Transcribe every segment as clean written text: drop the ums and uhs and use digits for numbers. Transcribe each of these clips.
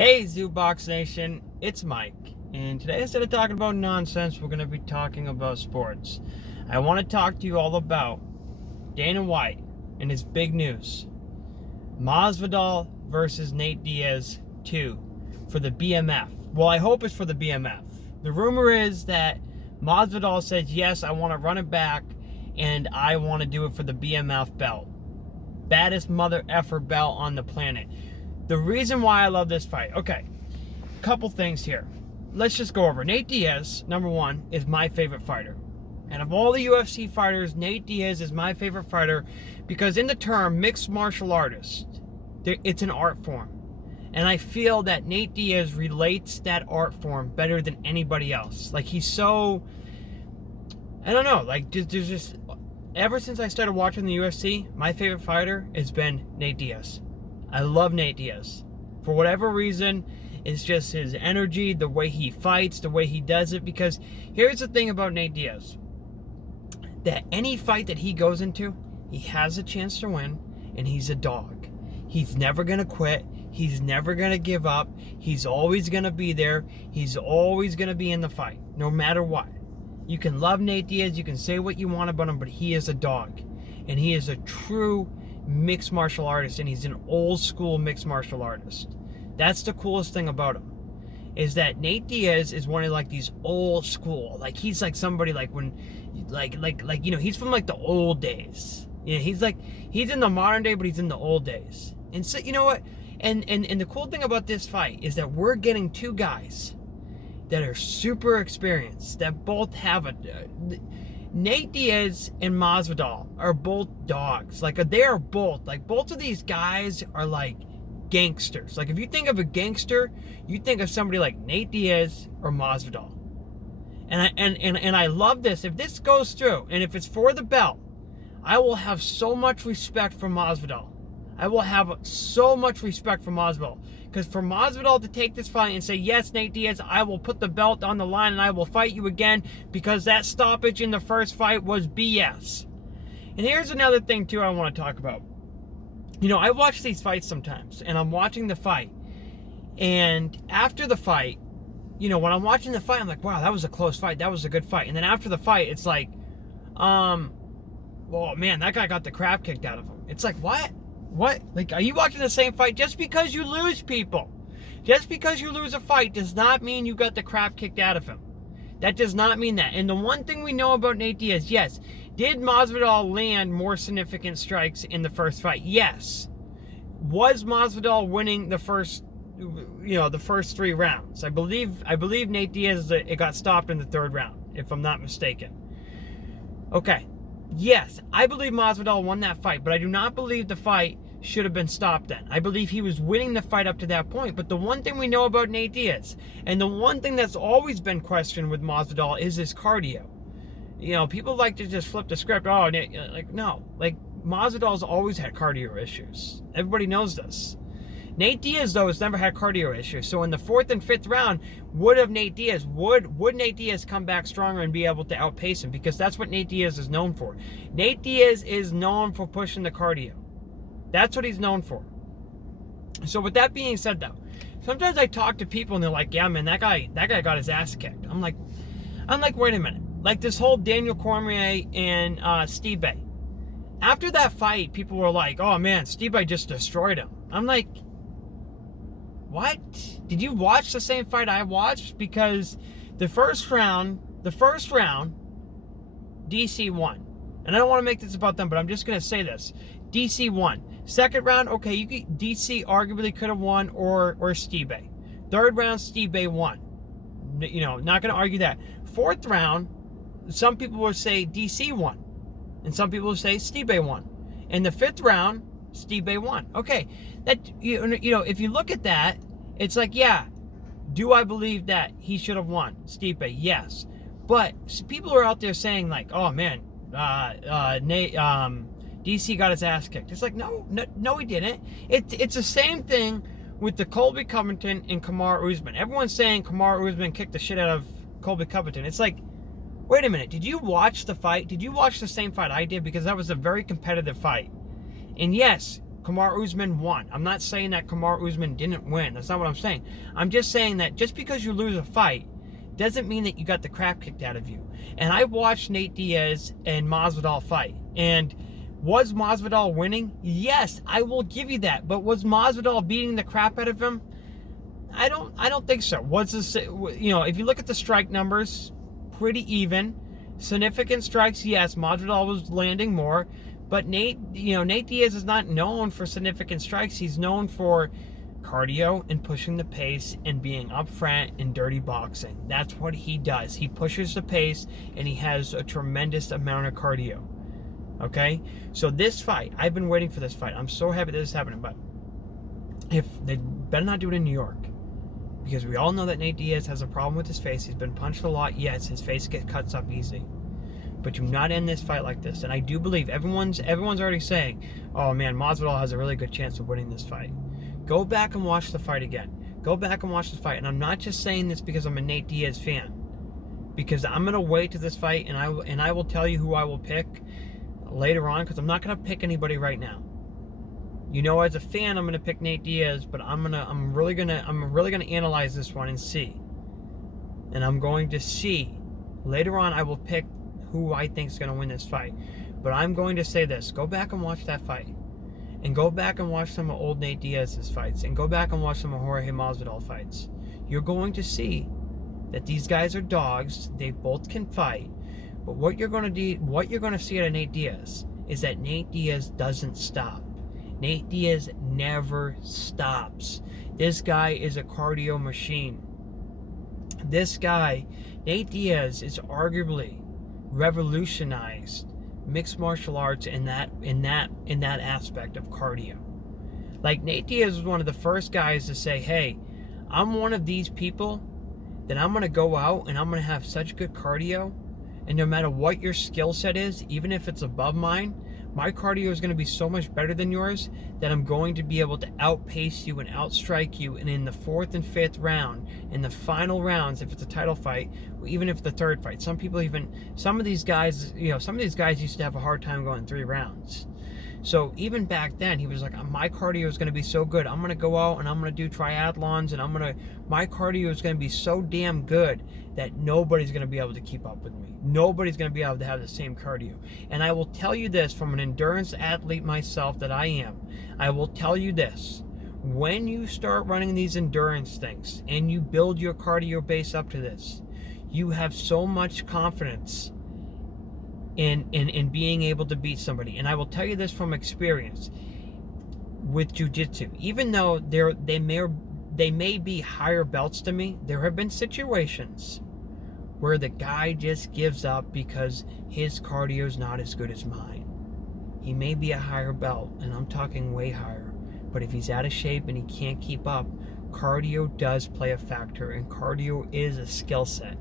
Hey Zoobox Nation, it's Mike, and today instead of talking about nonsense, we're going to be talking about sports. I want to talk to you all about Dana White and his big news. Masvidal versus Nate Diaz 2 for the BMF. Well, I hope it's for the BMF. The rumor is that Masvidal says, yes, I want to run it back, and I want to do it for the BMF belt. Baddest mother effer belt on the planet. The reason why I love this fight. Okay, couple things here. Let's just go over. Nate Diaz, number one, is my favorite fighter. And of all the UFC fighters, Nate Diaz is my favorite fighter because in the term mixed martial artist, it's an art form. And I feel that Nate Diaz relates that art form better than anybody else. Like, he's so, I don't know, like, there's just, ever since I started watching the UFC, my favorite fighter has been Nate Diaz. I love Nate Diaz. For whatever reason, it's just his energy, the way he fights, the way he does it. Because here's the thing about Nate Diaz. That any fight that he goes into, he has a chance to win, and he's a dog. He's never going to quit. He's never going to give up. He's always going to be there. He's always going to be in the fight, no matter what. You can love Nate Diaz. You can say what you want about him, but he is a dog. And he is a true mixed martial artist, and he's an old school mixed martial artist. That's the coolest thing about him, is that Nate Diaz is one of like these old school, like he's like somebody like when like you know, he's from like the old days. You know, he's in the modern day, but he's in the old days. And so, you know what, and the cool thing about this fight is that we're getting two guys that are super experienced, that both have a Nate Diaz and Masvidal are both dogs. Like, they are both, like, both of these guys are like gangsters. Like, if you think of a gangster, you think of somebody like Nate Diaz or Masvidal. And I love this. If this goes through, and if it's for the belt, I will have so much respect for Masvidal. I will have so much respect for Masvidal. Because for Masvidal to take this fight and say, yes, Nate Diaz, I will put the belt on the line and I will fight you again because that stoppage in the first fight was BS. And here's another thing, too, I want to talk about. You know, I watch these fights sometimes, and I'm watching the fight. And after the fight, you know, when I'm watching the fight, I'm like, wow, that was a close fight. That was a good fight. And then after the fight, it's like, well, man, that guy got the crap kicked out of him. It's like, what? What? Like, are you watching the same fight? Just because you lose, people. Just because you lose a fight does not mean you got the crap kicked out of him. That does not mean that. And the one thing we know about Nate Diaz, yes, did Masvidal land more significant strikes in the first fight? Yes. Was Masvidal winning the first, you know, the first 3 rounds? I believe Nate Diaz, it got stopped in the 3rd round, if I'm not mistaken. Okay. Yes, I believe Masvidal won that fight, but I do not believe the fight should have been stopped then. I believe he was winning the fight up to that point. But the one thing we know about Nate Diaz, and the one thing that's always been questioned with Masvidal, is his cardio. You know, people like to just flip the script. Oh, like, no. Like, Masvidal's always had cardio issues. Everybody knows this. Nate Diaz, though, has never had cardio issues. So in the 4th and 5th round, would Nate Diaz come back stronger and be able to outpace him? Because that's what Nate Diaz is known for. Nate Diaz is known for pushing the cardio. That's what he's known for. So with that being said, though, sometimes I talk to people and they're like, yeah, man, that guy got his ass kicked. I'm like, wait a minute. Like this whole Daniel Cormier and Stipe. After that fight, people were like, oh, man, Stipe just destroyed him. I'm like, what? Did you watch the same fight I watched? Because the first round, DC won. And I don't want to make this about them, but I'm just going to say this. DC won. 2nd round, okay, DC arguably could have won, or Stipe. 3rd round, Stipe won. You know, not going to argue that. 4th round, some people will say DC won. And some people will say Stipe won. In the 5th round, Stipe won. Okay, that, you know, if you look at that, it's like, yeah, do I believe that he should have won? Stipe, yes. But people are out there saying like, oh man, DC got his ass kicked. It's like, no, he didn't. It's the same thing with the Colby Covington and Kamaru Usman. Everyone's saying Kamaru Usman kicked the shit out of Colby Covington. It's like, wait a minute, did you watch the fight? Did you watch the same fight I did? Because that was a very competitive fight. And yes, Kamaru Usman won. I'm not saying that Kamaru Usman didn't win. That's not what I'm saying. I'm just saying that just because you lose a fight doesn't mean that you got the crap kicked out of you. And I watched Nate Diaz and Masvidal fight. And was Masvidal winning? Yes, I will give you that. But was Masvidal beating the crap out of him? I don't think so. Was this, if you look at the strike numbers, pretty even. Significant strikes, yes, Masvidal was landing more. But Nate Diaz is not known for significant strikes. He's known for cardio and pushing the pace and being up front in dirty boxing. That's what he does. He pushes the pace and he has a tremendous amount of cardio. Okay? So this fight, I've been waiting for this fight. I'm so happy that this is happening, but if they better not do it in New York. Because we all know that Nate Diaz has a problem with his face. He's been punched a lot. Yes, his face cuts up easy. But do not end this fight like this. And I do believe everyone's already saying, oh man, Masvidal has a really good chance of winning this fight. Go back and watch the fight again. Go back and watch the fight. And I'm not just saying this because I'm a Nate Diaz fan. Because I'm going to wait to this fight and I will tell you who I will pick later on, because I'm not going to pick anybody right now. As a fan, I'm going to pick Nate Diaz, but I'm really going to analyze this one and see. And I'm going to see later on. I will pick who I think is going to win this fight. But I'm going to say this: go back and watch that fight, and go back and watch some of old Nate Diaz's fights, and go back and watch some of Jorge Masvidal fights. You're going to see that these guys are dogs. They both can fight. But what you're going to see out of Nate Diaz is that Nate Diaz doesn't stop. Nate Diaz never stops. This guy is a cardio machine. This guy, Nate Diaz, is arguably revolutionized mixed martial arts in that aspect of cardio. Like, Nate Diaz was one of the first guys to say, hey, I'm one of these people that I'm going to go out and I'm going to have such good cardio, and no matter what your skill set is, even if it's above mine, my cardio is going to be so much better than yours that I'm going to be able to outpace you and outstrike you. And in the 4th and 5th round, in the final rounds, if it's a title fight, even if the 3rd fight, some of these guys used to have a hard time going 3 rounds. So even back then, he was like, my cardio is going to be so good. I'm going to go out and I'm going to do triathlons, and my cardio is going to be so damn good that nobody's going to be able to keep up with me. Nobody's going to be able to have the same cardio. And I will tell you this, from an endurance athlete myself that I am, I will tell you this: when you start running these endurance things and you build your cardio base up to this, you have so much confidence in being able to beat somebody. And I will tell you this from experience with jiu-jitsu. Even though they may be higher belts to me, there have been situations where the guy just gives up because his cardio is not as good as mine. He may be a higher belt, and I'm talking way higher, but if he's out of shape and he can't keep up, cardio does play a factor, and cardio is a skill set.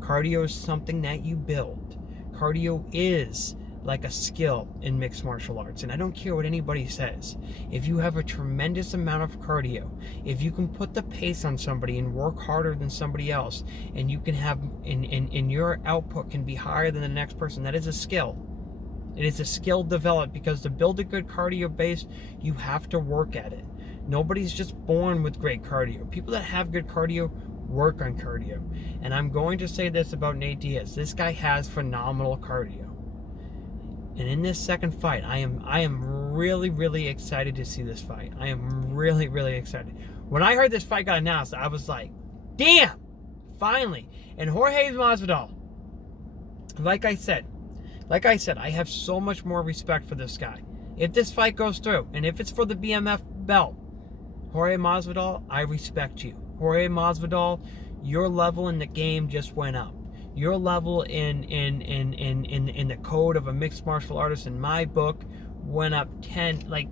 Cardio is something that you build. Cardio is like a skill in mixed martial arts, and I don't care what anybody says. If you have a tremendous amount of cardio, if you can put the pace on somebody and work harder than somebody else, and you can have and your output can be higher than the next person, that is a skill. It is a skill developed, because to build a good cardio base, you have to work at it. Nobody's just born with great cardio. People that have good cardio work on cardio. And I'm going to say this about Nate Diaz: this guy has phenomenal cardio. And in this second fight, I am really, really excited to see this fight. I am really, really excited. When I heard this fight got announced, I was like, damn, finally. And Jorge Masvidal, like I said, I have so much more respect for this guy. If this fight goes through, and if it's for the BMF belt, Jorge Masvidal, I respect you. Jorge Masvidal, your level in the game just went up. Your level in the code of a mixed martial artist, in my book, went up 10. Jorge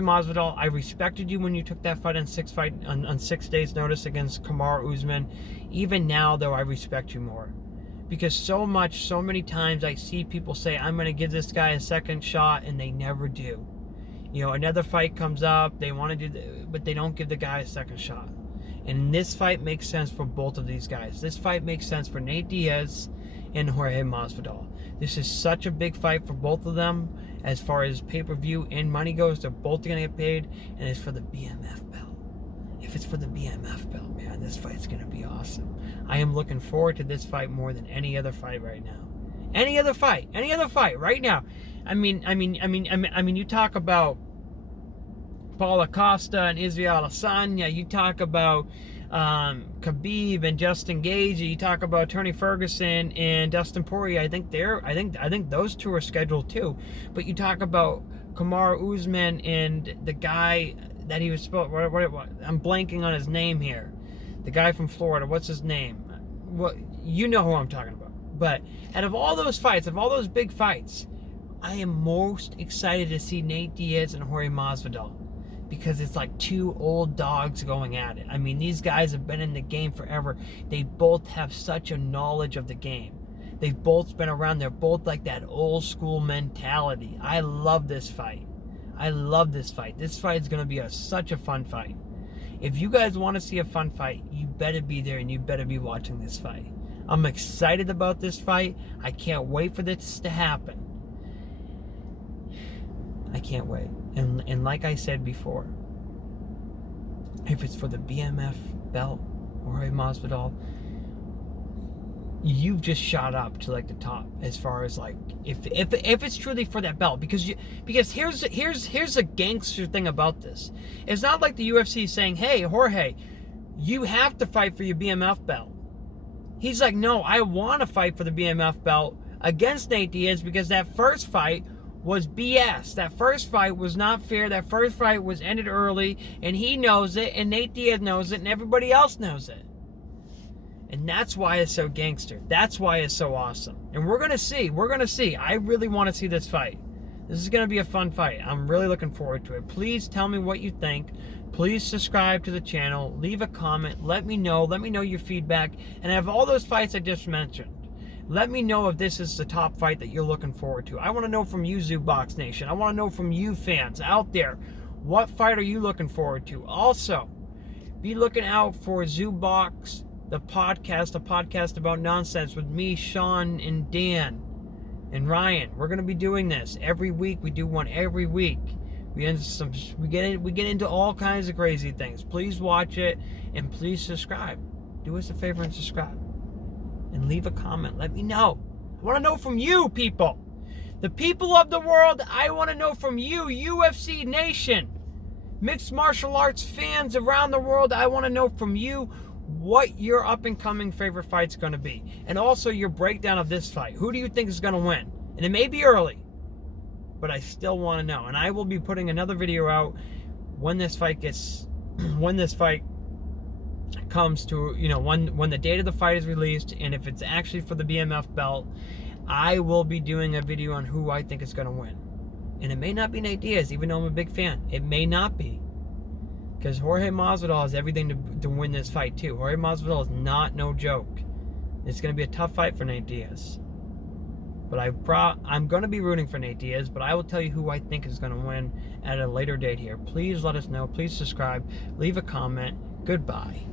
Masvidal, I respected you when you took that fight on 6 days' notice against Kamaru Usman. Even now, though, I respect you more. Because so many times I see people say, I'm going to give this guy a second shot, and they never do. Another fight comes up, they want to do, but they don't give the guy a second shot. And this fight makes sense for both of these guys. This fight makes sense for Nate Diaz and Jorge Masvidal. This is such a big fight for both of them, as far as pay-per-view and money goes. They're both going to get paid, and it's for the BMF belt. If it's for the BMF belt, man, this fight's going to be awesome. I am looking forward to this fight more than any other fight right now. Any other fight right now. I mean, you talk about Paulo Costa and Israel Adesanya. You talk about Khabib and Justin Gage. You talk about Tony Ferguson and Dustin Poirier. I think those two are scheduled too. But you talk about Kamaru Usman and the guy that he was supposed. I'm blanking on his name here. The guy from Florida. What's his name? What, you know who I'm talking about. But out of all those fights, of all those big fights, I am most excited to see Nate Diaz and Jorge Masvidal, because it's like two old dogs going at it. I mean, these guys have been in the game forever. They both have such a knowledge of the game. They've both been around. They're both like that old school mentality. I love this fight. I love this fight. This fight is going to be such a fun fight. If you guys want to see a fun fight, you better be there and you better be watching this fight. I'm excited about this fight. I can't wait for this to happen. I can't wait. And like I said before, if it's for the BMF belt or Jorge Masvidal, you've just shot up to like the top as far as like if it's truly for that belt, because here's a gangster thing about this. It's not like the UFC saying, "Hey, Jorge, you have to fight for your BMF belt." He's like, "No, I want to fight for the BMF belt against Nate Diaz because that first fight was BS. That first fight was not fair. That first fight was ended early, and he knows it, and Nate Diaz knows it, and everybody else knows it." And that's why it's so gangster. That's why it's so awesome. And we're going to see. I really want to see this fight. This is going to be a fun fight. I'm really looking forward to it. Please tell me what you think. Please subscribe to the channel. Leave a comment. Let me know. Let me know your feedback. And of all those fights I just mentioned, let me know if this is the top fight that you're looking forward to. I want to know from you, ZooBox Nation. I want to know from you fans out there, what fight are you looking forward to? Also, be looking out for ZooBox, the podcast about nonsense with me, Sean, and Dan, and Ryan. We're going to be doing this every week. We do one every week. We get into all kinds of crazy things. Please watch it, and please subscribe. Do us a favor and subscribe. And leave a comment. Let me know. I want to know from you, people. The people of the world, I want to know from you, UFC Nation. Mixed martial arts fans around the world, I want to know from you what your up-and-coming favorite fight's going to be. And also your breakdown of this fight. Who do you think is going to win? And it may be early, but I still want to know. And I will be putting another video out when this fight comes to, when the date of the fight is released, and if it's actually for the BMF belt, I will be doing a video on who I think is going to win. And it may not be Nate Diaz, even though I'm a big fan. It may not be, because Jorge Masvidal has everything to win this fight too. Jorge Masvidal is no joke. It's going to be a tough fight for Nate Diaz. But I'm going to be rooting for Nate Diaz, but I will tell you who I think is going to win at a later date here. Please let us know. Please subscribe. Leave a comment. Goodbye.